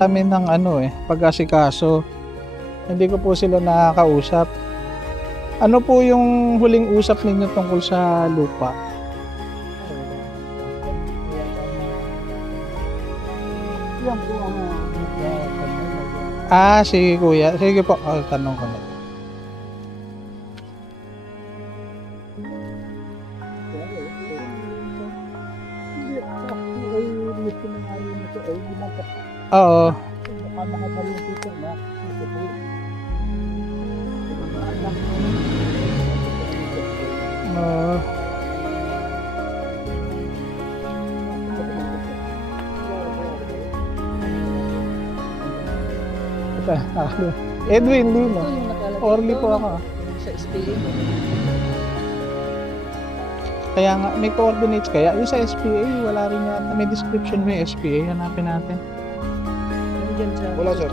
Kami ng pag-asikaso. Hindi ko po sila nakakausap. Ano po yung huling usap ninyo tungkol sa lupa? Yan po ang Sige kuya. Sige po, tanong ko na. Oo. Edwin Lino. Orly po ako. Sa SPA. Kaya nga, may coordinates kaya. Yung sa SPA, wala rin yan. May description mo yung SPA. Hanapin natin. Wala sir.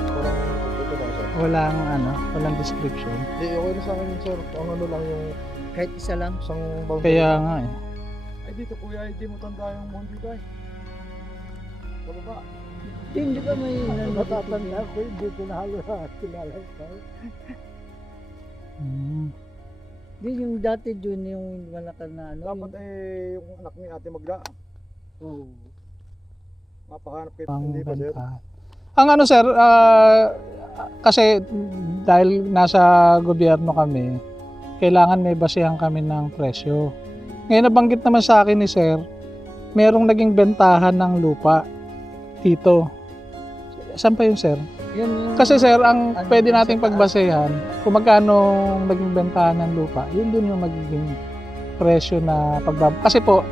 Walang description. Hindi, okay na sa akin yun sir. Ang ano lang yung Kahit isa lang. isang boundary. Kaya nga eh. Ay dito kuya, hindi mo tanda yung mundi ko eh. Ano ba? Hindi pa may Natatanda ko, hindi ko na halos kilala ko. Di yung dati dun yung malakad na ano. Dapat yung anak ni Ate Magda. Oo. Mapahanap kayo, hindi pa sir. Ang ano sir, kasi dahil nasa gobyerno kami, kailangan may basehan kami ng presyo. Ngayon nabanggit naman sa akin ni sir, merong naging bentahan ng lupa dito. Saan pa yun sir? Yun yung... Kasi sir, ang Ano pwede yung nating sa taas? pagbasehan, kung magkano naging bentahan ng lupa, yun din yung magiging presyo na Kasi po,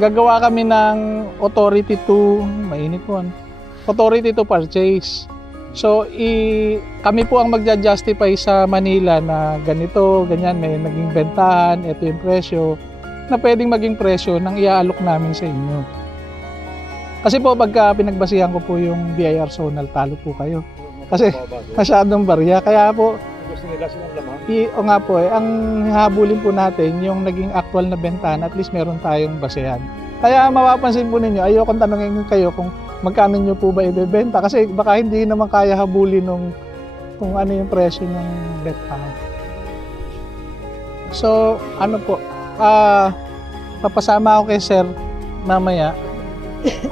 gagawa kami ng authority to, mainit po, authority to purchase. So, kami po ang magja-justify sa Manila na ganito, ganyan, may naging bentahan, ito yung presyo, na pwedeng maging presyo ng iaalok namin sa inyo. Kasi po, pagka pinagbasihan ko po yung BIR zonal, talo po kayo. Kasi masyadong barya. Kaya po, Gusto nila silang lamang. o nga po ang habulin po natin yung naging actual na bentahan, at least meron tayong basehan. Kaya mapapansin po ninyo, ayokong tanongin kayo kung magkano nyo po ba ibebenta kasi baka hindi naman kaya habulin kung ano yung presyo ng bentahan. So, ano po, papasama ako kay sir mamaya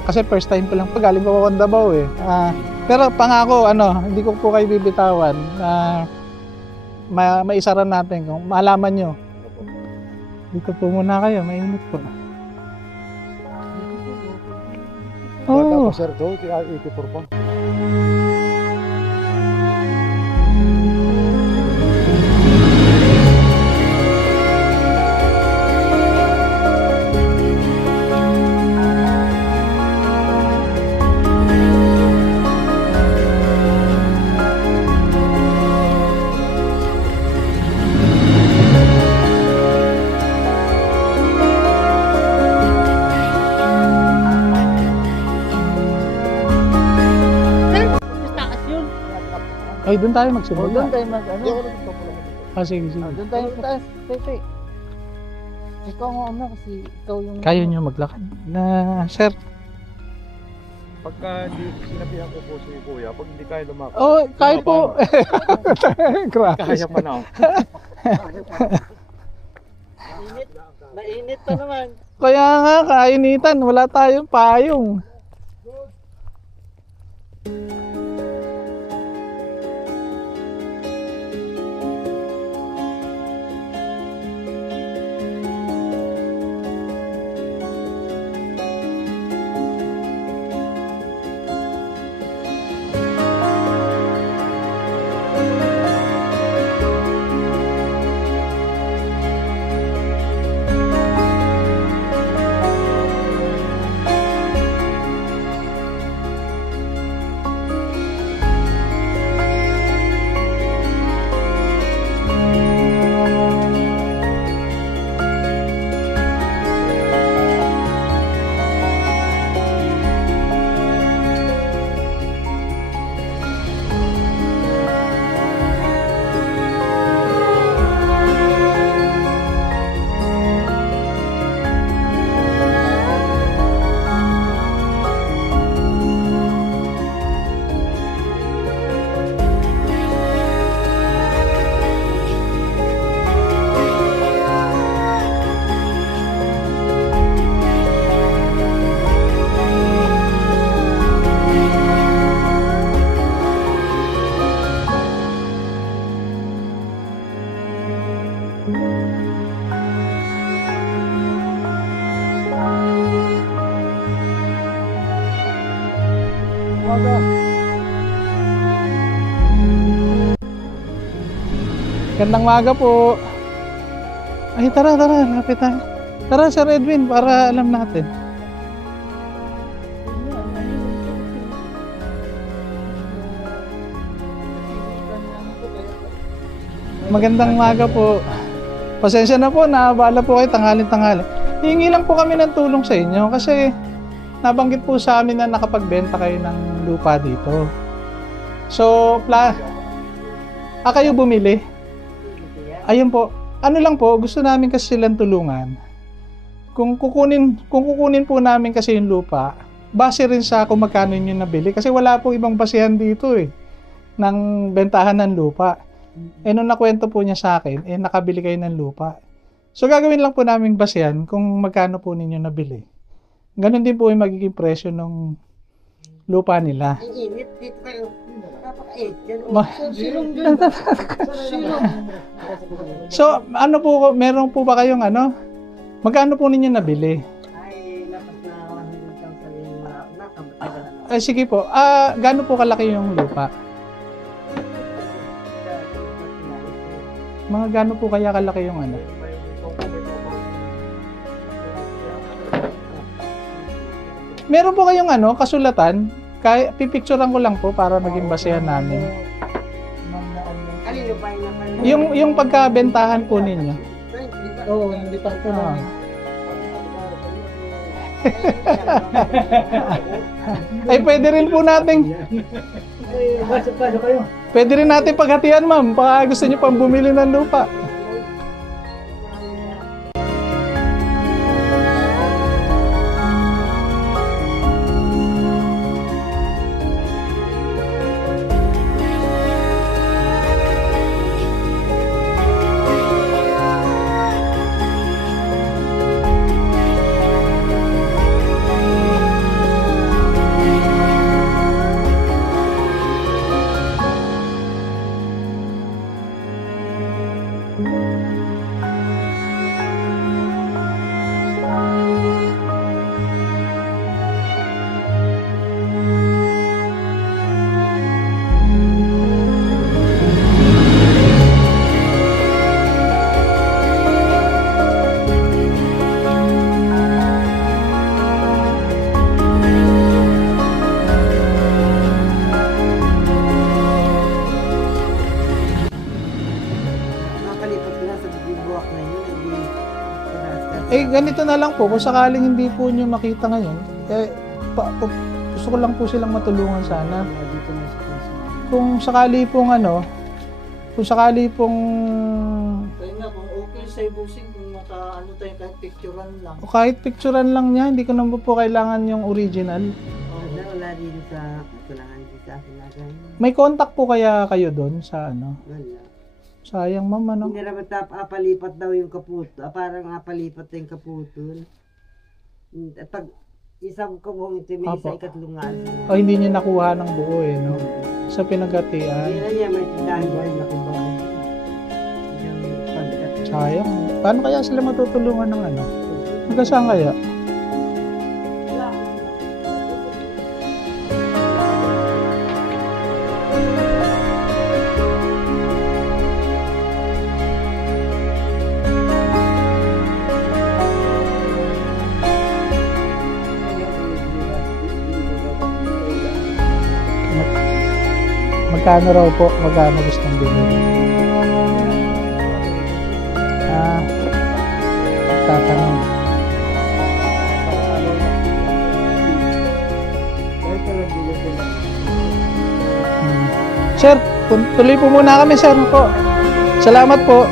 kasi first time ko lang po, galing ko ako Davao eh. Pero pangako, hindi ko po kayo bibitawan na maisaran natin kung malaman nyo. Dito po muna kayo, mainit po. Bata Oh, pa sir to, 84 pa. Taas yun. ay doon tayo O, magsimula. doon tayo mag, ano? Sige, sige. Doon tayo taas. Pepe. Ikaw nga ano kasi ikaw yung... Kaya nyo maglakad na, sir. Pagka hindi sinabihan ko po si kuya, pag hindi kaya lumakad. Oh, kahit po. Grabe. Kaya pa na. Mainit. Mainit pa naman. Kaya nga, kainitan, wala tayong payong. Umaga. Gandang maga po. Ay, tara, lapit tayo. Tara, Sir Edwin, para alam natin. Magandang maga po. Pasensya na po, naabala po kayo tanghali-tanghali. Hihingi lang po kami ng tulong sa inyo kasi nabanggit po sa amin na nakapagbenta kayo ng lupa dito. So, kayo bumili? Ayun po. Ano lang po, gusto namin kasi silang tulungan. Kung kukunin po namin kasi yung lupa, base rin sa kung magkano yun nabili. Kasi wala po ibang basehan dito ng bentahan ng lupa. Nung nakwento po niya sa akin, nakabili kayo ng lupa. So gagawin lang po namin basehan kung magkano po ninyo nabili. Ganon din po yung magiging presyo ng lupa nila. Ang init dito kayo. Napaka-init yan. Ma- Silong dyan. Silong. So, ano po, meron po ba kayong ano? Magkano po ninyo nabili? Ay, lapas na 100,000 yung nakabatagal na. Ay, sige po. Gaano po kalaki yung lupa? Mga gaano po kaya kalaki yung ano? Meron po kayong ano, kasulatan? Kaya, pipicturean ko lang po para maging basehan namin. Kanino ba yung Yung pagkabentahan po ninyo. Oo, hindi pa ito Ah. namin. Ay, pwede rin po natin. Pasok kayo. Pwede rin natin paghatian, ma'am. Baka gusto niyo pang bumili ng lupa. Nakalipat ko na sa bubuwak na yun. Eh, ganito na lang po. Kung sakaling hindi po niyo makita ngayon, eh, gusto ko lang po silang matulungan sana. Dito na sa place. Kung sakali pong ano, kung sakali pong, Kaya nga, kung okay sa'yo, busing, kung ano tayo, kahit picturean lang. o kahit picturean lang niya, hindi ko naman po kailangan yung original. Wala rin sa kailangan din sa akin na ganyan. May contact po kaya kayo doon sa ano? Wala. Sayang ma'am, ano? Hindi naman apalipat daw yung kaputo. Parang apalipat yung kaputol. At pag isang kabong ito, may isa Apo. ikatlungan. O hindi niya nakuha ng buo eh, no? Sa pinagatian. Hindi na niya may tindahan ba yung laki ba? Yung pagkat. Sayang. Paano kaya sila matutulungan ng ano? Hanggang saan kaya? Magkano raw po? Magkano gustong bilhin? Tatanong. Sir, tuloy po muna kami, sir po. Salamat po.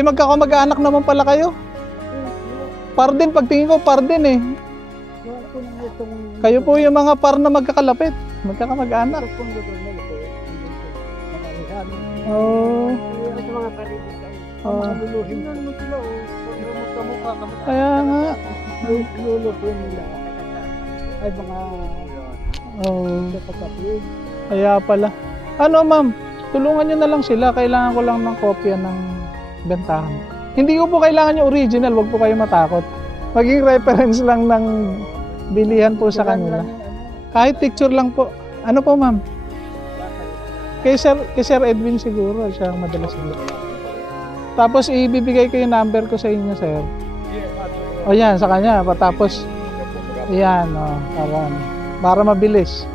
Ay, magkakamag-anak naman pala kayo. Par din, pagtingin ko, par din eh. Yung po na itong... Kayo po yung mga par na magkakalapit. Magkakamag-anak. Ito pong lugar na ito. Mga rehabi. Oh, Sa mga paligid tayo. oh. Luluhin na naman sila. Kamukha. Kaya nga. Luluhin nila. Ay mga... Oh, kapatid. kaya pala. Ano ma'am, tulungan nyo na lang sila. Kailangan ko lang ng kopya ng bentahan. Hindi ko po kailangan yung original. Huwag po kayo matakot. Maging reference lang ng bilihan po sa kanila. Kahit picture lang po. Ano po ma'am? Kay Sir Edwin siguro. Siya ang madalas nila. Tapos ibibigay ko yung number ko sa inyo, sir. O yan, sa kanya. Tapos, yan, para mabilis.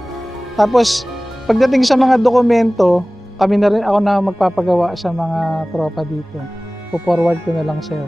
Tapos, pagdating sa mga dokumento, kami na rin, ako na magpapagawa sa mga tropa dito. Po-forward ko na lang, sir.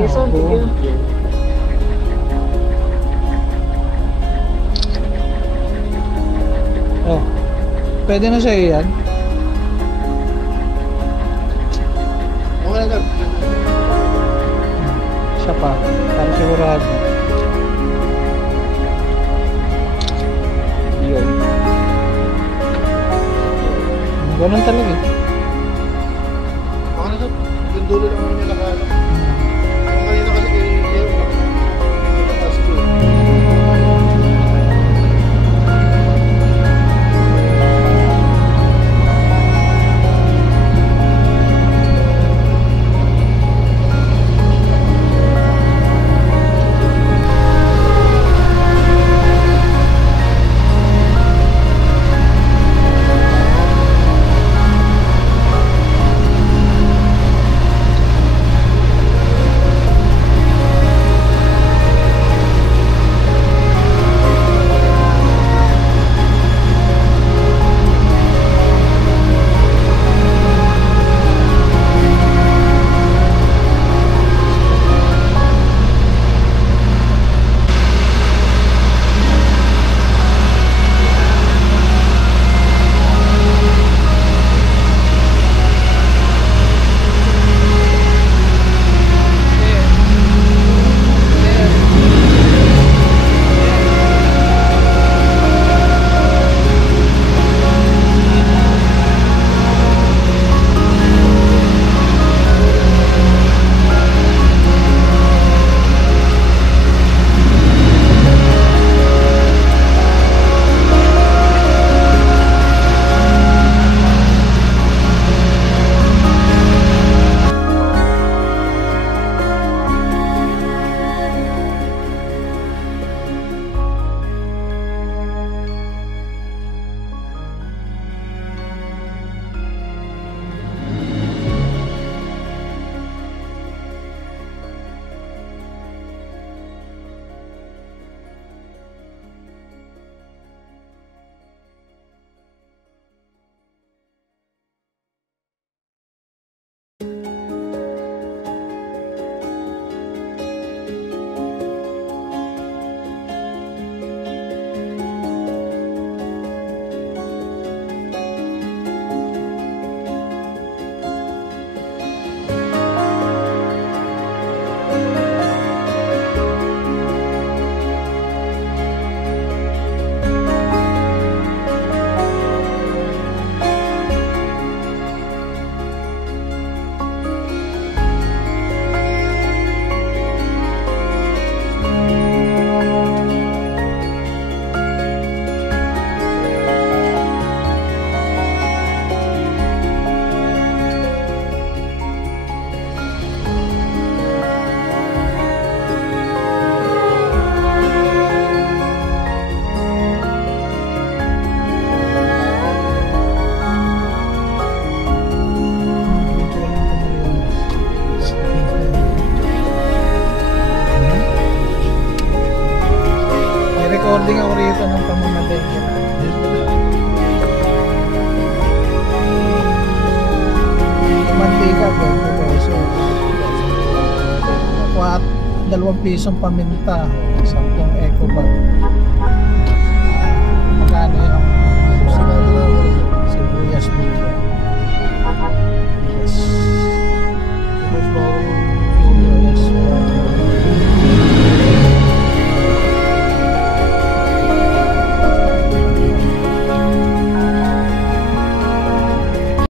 Jason, thank you. Oh, pwede na sa'yo yan? Okay na. Siya pa, para sigurado. Yun. Ganun talaga eh. Baka na yung dulo lang naman nila kala. Yung kanina kasi kay Yeo, nakataas ko. Recording ako rito ng pamamalengke na. Mantika, 20 pesos. 2 pisong paminta, 10 eco bag. Magkano yung